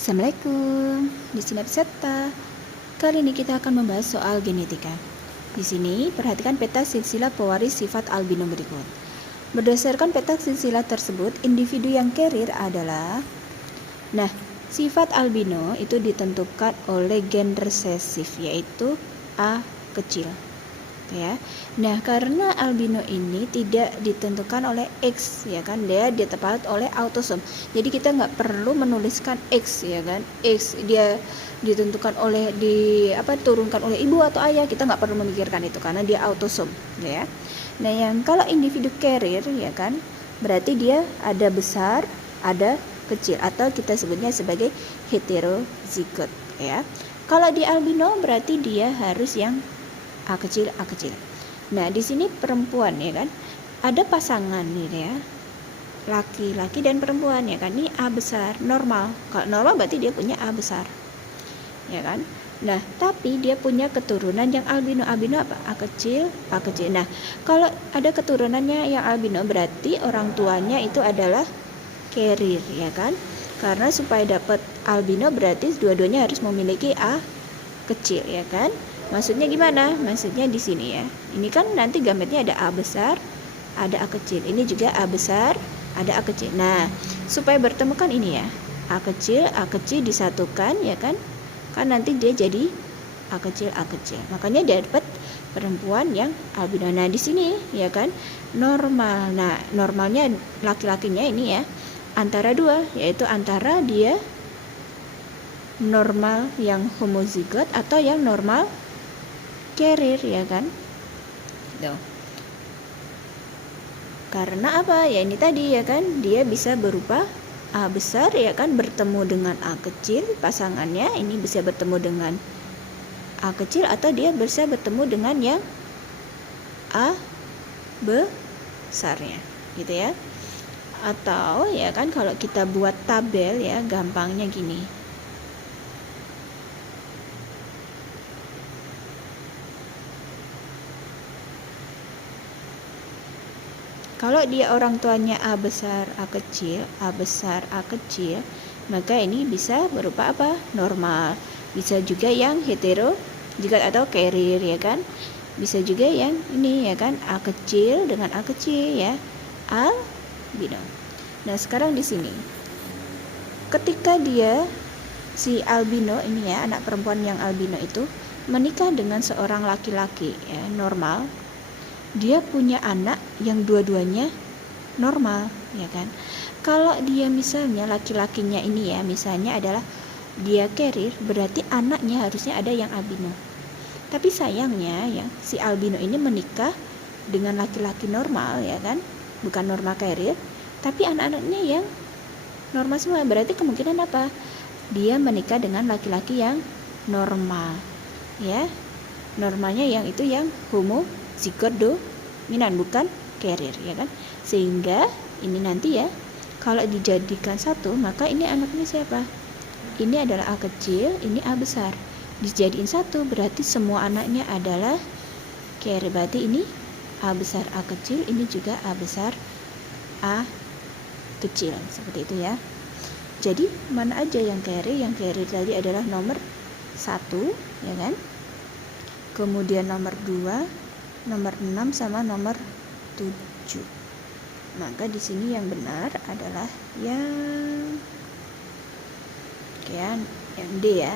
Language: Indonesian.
Assalamualaikum, di sini Peserta. Kali ini kita akan membahas soal genetika. Di sini perhatikan peta silsilah pewaris sifat albino berikut. Berdasarkan peta silsilah tersebut, individu yang carrier adalah sifat albino itu ditentukan oleh gen resesif, yaitu A kecil. Ya. Nah, karena albino ini tidak ditentukan oleh X, ya kan, dia ditepat oleh autosom. Jadi kita nggak perlu menuliskan X, ya kan, X dia ditentukan oleh turunkan oleh ibu atau ayah, kita nggak perlu memikirkan itu karena dia autosom, ya. Nah, yang kalau individu carrier, ya kan, berarti dia ada besar, ada kecil, atau kita sebutnya sebagai heterozigot, ya. Kalau di albino berarti dia harus yang A kecil. Nah, di sini perempuan, ya kan, ada pasangan nih ya, laki-laki dan perempuan, ya kan, ini A besar normal. Kalau normal berarti dia punya A besar, ya kan. Nah, tapi dia punya keturunan yang albino. Albino apa? A kecil. Nah, kalau ada keturunannya yang albino berarti orang tuanya itu adalah carrier, ya kan. Karena supaya dapat albino berarti dua-duanya harus memiliki A kecil, ya kan. Maksudnya gimana? Maksudnya di sini ya. Ini kan nanti gametnya ada A besar, ada A kecil. Ini juga A besar, ada A kecil. Nah, supaya bertemu kan ini ya. A kecil disatukan, ya kan? Kan nanti dia jadi A kecil. Makanya dia dapat perempuan yang albino. Nah, di sini ya kan normal. Nah, normalnya laki-lakinya ini ya antara dua, yaitu antara dia normal yang homozigot atau yang normal carrier, ya kan. Tuh. Karena apa? Ya ini tadi, ya kan, dia bisa berupa A besar, ya kan, bertemu dengan A kecil, pasangannya ini bisa bertemu dengan A kecil, atau dia bisa bertemu dengan yang A besarnya, gitu ya. Atau ya kan kalau kita buat tabel ya, gampangnya gini. Kalau dia orang tuanya A besar, A kecil, A besar, A kecil, maka ini bisa berupa apa? Normal. Bisa juga yang hetero juga atau carrier, ya kan? Bisa juga yang ini, ya kan, A kecil dengan A kecil, ya, albino. Nah, sekarang di sini ketika dia si albino ini ya, anak perempuan yang albino itu menikah dengan seorang laki-laki ya, normal, dia punya anak yang dua-duanya normal, ya kan. Kalau dia misalnya laki-lakinya ini ya, misalnya adalah dia carrier, berarti anaknya harusnya ada yang albino. Tapi sayangnya ya, si albino ini menikah dengan laki-laki normal, ya kan, bukan normal carrier, tapi anak-anaknya yang normal semua. Berarti kemungkinan apa? Dia menikah dengan laki-laki yang normal, ya. Normalnya yang itu yang homozigot dominan, bukan carrier, ya kan. Sehingga ini nanti ya, kalau dijadikan satu, maka ini anaknya siapa? Ini adalah A kecil, ini A besar. Dijadiin satu, berarti semua anaknya adalah carrier. Berarti ini A besar A kecil, ini juga A besar A kecil, seperti itu ya. Jadi mana aja yang carrier? Yang carrier tadi adalah nomor 1, ya kan. Kemudian nomor 2, nomor 6 sama nomor 7. Maka di sini yang benar adalah yang D ya.